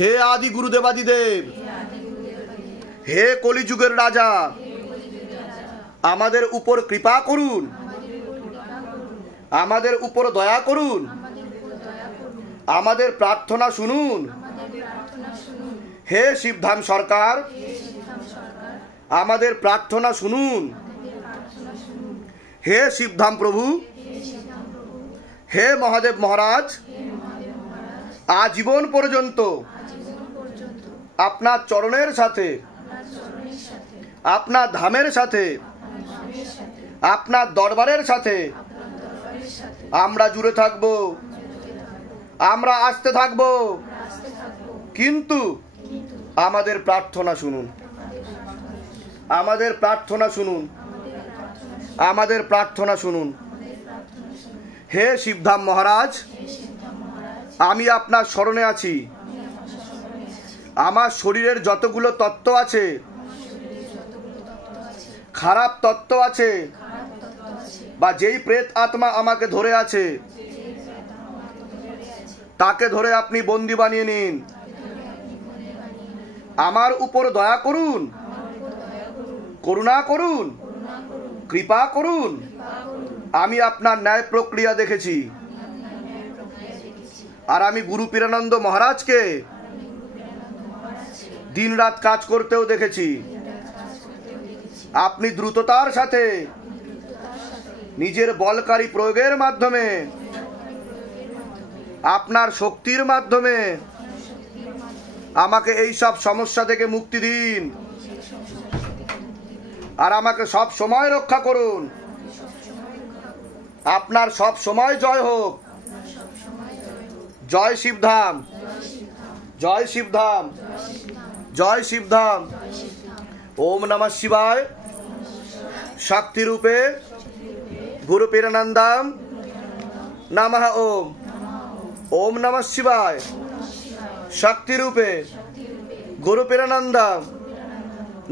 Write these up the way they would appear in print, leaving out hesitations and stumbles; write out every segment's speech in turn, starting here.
হে আদি গুরুদেবাদিদেব, হে কলিযুগের রাজা, আমাদের উপর কৃপা করুন, আমাদের উপর দয়া করুন, আমাদের প্রার্থনা শুনুন। হে শিবধাম সরকার, আমাদের প্রার্থনা শুনুন। হে শিবধাম প্রভু, হে মহাদেব মহারাজ, আজীবন পর্যন্ত আপনার চরণের সাথে, আপনার ধামের সাথে, আপনার দরবারের সাথে আমরা জুড়ে থাকব, আমরা আসতে থাকব, কিন্তু আমাদের প্রার্থনা শুনুন, আমাদের প্রার্থনা শুনুন, আমাদের প্রার্থনা শুনুন। হে শিবধাম মহারাজ, আমি আপনার শরণে আছি। আমার শরীরের যতগুলো তত্ত্ব আছে, খারাপ তত্ত্ব আছে, বা যেই প্রেত আত্মা আমাকে ধরে আছে, তাকে ধরে আপনি বন্দী বানিয়ে নিন। আমার উপর দয়া করুন, করুণা করুন, কৃপা করুন। আমি আপনার ন্যায় প্রক্রিয়া দেখেছি, আর আমি গুরু পীরানন্দ মহারাজকে দিনরাত কাজ করতেও দেখেছি। আপনি দ্রুততার সাথে নিজের বলকারী প্রয়োগের মাধ্যমে, আপনার শক্তির মাধ্যমে আমাকে এই সব সমস্যা থেকে মুক্তি দিন, আর আমাকে সব সময় রক্ষা করুন। আপনার সব সময় জয় হোক। জয় শিবধাম, জয় শিবধাম, জয় শিবধাম। ওম নমঃ শিবায়। শক্তি রূপে গুরু পীরানন্দম নমঃ ওম। ওম নমঃ শিবায়। শক্তি রূপে গুরু পীরানন্দম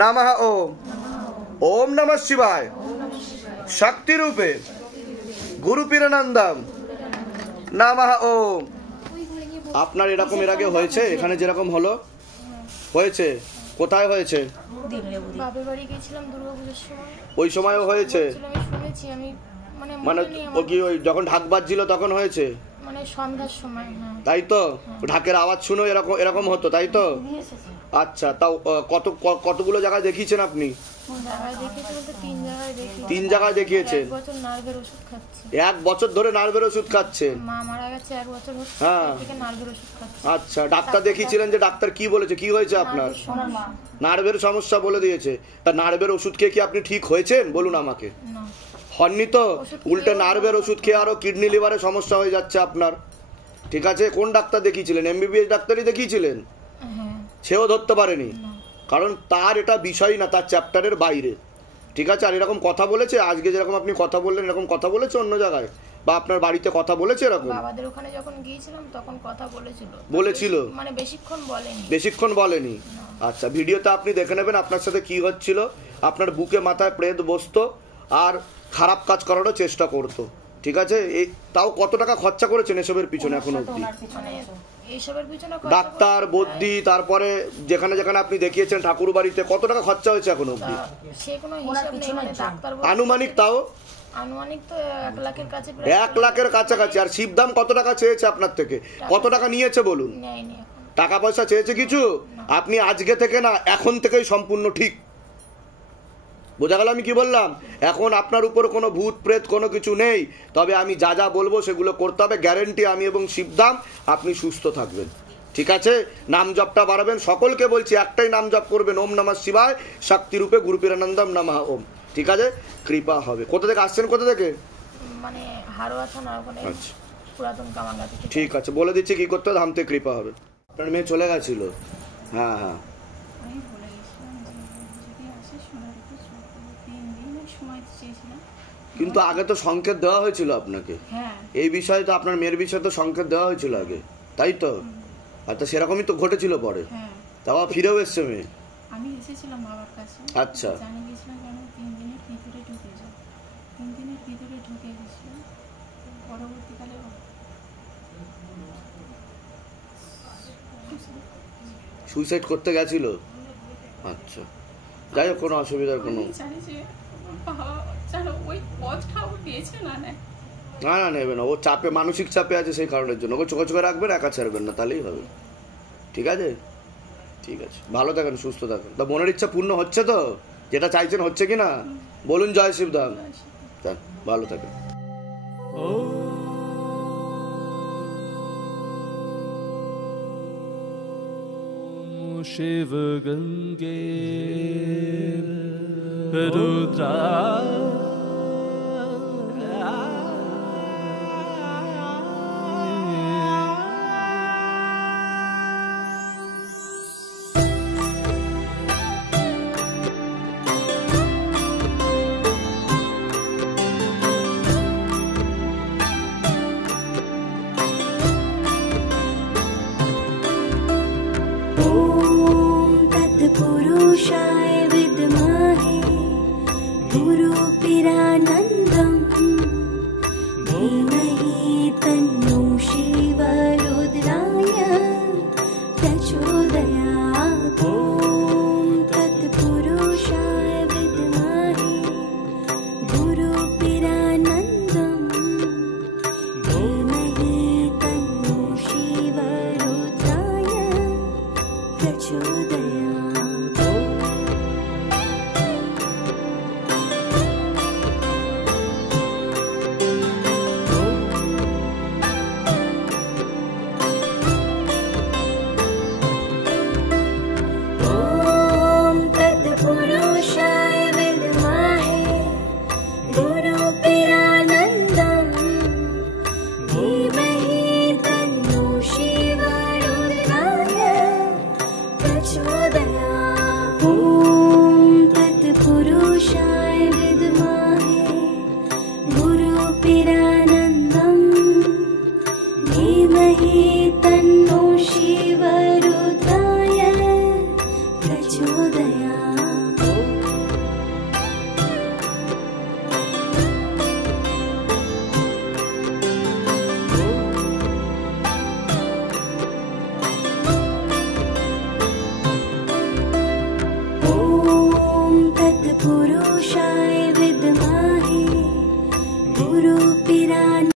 নমঃ ওম। ওম নমঃ শিবায়। শক্তি রূপে গুরু পীরানন্দম নমঃ ওম। আপনার এরকম এর আগে হয়েছে? এখানে যেরকম হলো হয়েছে? কোথায় হয়েছে? বাপের বাড়ি গেছিলাম দুর্গাপূজার সময়। ওই সময়ও হয়েছে? আমি শুনেছি, আমি মানে ও কি ওই যখন ঢাক বাজছিল তখন হয়েছে? মানে সন্ধ্যার সময়। তাই তো? ঢাকের আওয়াজ শুনো এরকম এরকম হতো, তাই তো? আচ্ছা, তাও কতগুলো জায়গায় দেখিয়েছেন আপনি? তিন জায়গায় দেখিয়েছেন। এক বছর ধরে নার্ভের ওষুধ খাচ্ছেন? মা মারা গেছে 1 বছর হচ্ছে, হ্যাঁ। থেকে নার্ভের ওষুধ খাচ্ছি। আচ্ছা, ডাক্তার দেখিয়েছিলেন, যে ডাক্তার কি বলেছে, কি হয়েছে আপনার? নার্ভের সমস্যা বলে দিয়েছে। তা নার্ভের ওষুধ খেয়ে কি আপনি ঠিক হয়েছেন বলুন আমাকে? হননি তো? উল্টে নার্ভের ওষুধ খেয়ে আরো কিডনি লিভারের সমস্যা হয়ে যাচ্ছে আপনার। ঠিক আছে, কোন ডাক্তার দেখিয়েছিলেন? এমবিবিএস ডাক্তারই দেখিয়েছিলেন? সেও ধরতে পারেনি, কারণ তার এটা বিষয় না, তার চ্যাপ্টারের বাইরে। ঠিক আছে, আর এরকম কথা বলেছে আজকে যেরকম আপনি কথা বললেন, এরকম কথা বলেছে অন্য জায়গায় বা আপনার বাড়িতে কথা বলেছে এরকম? বাবাদের ওখানে যখন গিয়েছিলাম তখন কথা বলেছিল, মানে বেশিক্ষণ বলেনি। বেশিক্ষণ বলেনি। আচ্ছা, ভিডিওতে আপনি দেখে নেবেন আপনার সাথে কি হচ্ছিল। আপনার বুকে মাথায় প্রেত বসতো আর খারাপ কাজ করারও চেষ্টা করতো। ঠিক আছে, এই তাও কত টাকা খরচা করেছেন এসবের পিছনে এখন অবধি? ডাক্তার, বদ্যি, তারপরে যেখানে যেখানে আপনি দেখিয়েছেন ঠাকুর বাড়িতে, কত টাকা খরচা হয়েছে এখন অবধি আনুমানিক? তাও আনুমানিক তো 1 লাখের কাছে, 1 লাখের কাছাকাছি। আর শিবধাম কত টাকা চেয়েছে আপনার থেকে? কত টাকা নিয়েছে বলুন? টাকা পয়সা চেয়েছে কিছু? আপনি আজকে থেকে না, এখন থেকেই সম্পূর্ণ ঠিক। বোঝা গেল আমি কি বললাম? এখন আপনার উপর কোনো ভূত প্রেত কোনো কিছু নেই, তবে আমি যা যা বলবো সেগুলো করতে হবে। গ্যারেন্টি আমি এবং শিবধাম, আপনি সুস্থ থাকবেন। ঠিক আছে, নাম জপটা বাড়াবেন। সকলকে বলছি একটাই নাম জপ করবেন, ওম নমঃ শিবায়, শক্তি রূপে গুরু পীরানন্দম নমঃ ওম। ঠিক আছে, কৃপা হবে। কোথা থেকে আসছেন? কোথা থেকে? মানে হারোয়া থানা, ওখানে পুরাতন কামাঙ্গা থেকে। ঠিক আছে, বলে দিচ্ছি কি করতে হবে, ধাম থেকে কৃপা হবে। আপনার মেয়ে চলে গেছিল? হ্যাঁ হ্যাঁ, কিন্তু আগে তো সংকেত দেওয়া হয়েছিল আপনাকে। এই বিষয়ে তো আপনার মেয়ের বিষয়ে তো সংকেত দেওয়া হয়েছিল আগে, তাই তো? আচ্ছা, সেরকমই তো ঘটেছিল পরে। তাও ফিরেও এসছে মেয়ে? আমি এসেছিলাম বাবার কাছে। আচ্ছা, জানিয়ে গেছিলাম কেন 3 দিনের ভিতরে ঢুকে যাও। 3 দিনের ভিতরে ঢুকে গেছিলাম। পরবর্তীকালে সুইসাইড করতে গেছিল? আচ্ছা, যাই হোক, কোনো অসুবিধার কোনো আমি জানি যে বাবা যেন ওই পথটাও নিয়েছে না নেয়। না না, নেবে না। ও চাপে, মানসিক চাপে আছে, সেই কারণের জন্য। ওকে চোখে চোখে রাখবেন, একা ছাড়বেন না, তাহলেই হবে। ঠিক আছে, ঠিক আছে, ভালো থাকেন, সুস্থ থাকেন। তা মনের ইচ্ছা পূর্ণ হচ্ছে তো? যেটা চাইছেন হচ্ছে কি না? বলুন জয় শিবধাম। ভালো থাকেন। शिव गंगे रुद्रा पुरुषाय विद्महे गुरुपिरानन्द